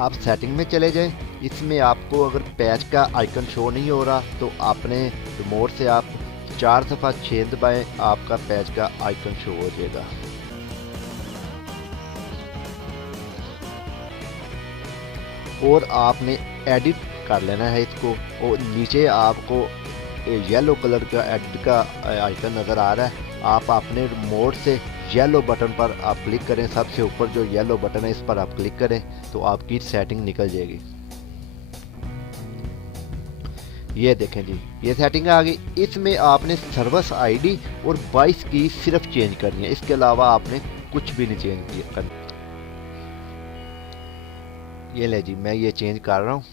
आप सेटिंग में चले जाएं। इसमें आपको अगर पैच का आइकन शो नहीं हो रहा तो आपने रिमोट से आप 4 दफ़ा 6 दबाएं, आपका पैच का आइकन शो हो जाएगा। और आपने एडिट कर लेना है इसको, और नीचे आपको येलो कलर का एडिट का आइकन नज़र आ रहा है। आप अपने रिमोट से येलो बटन पर आप क्लिक करें, सबसे ऊपर जो येलो बटन है इस पर आप क्लिक करें तो आपकी सेटिंग निकल जाएगी। ये देखें जी, ये सेटिंग आ गई। इसमें आपने सर्विस आईडी और 22 की सिर्फ चेंज करनी है, इसके अलावा आपने कुछ भी नहीं चेंज करना। ये ले जी, मैं ये चेंज कर रहा हूँ।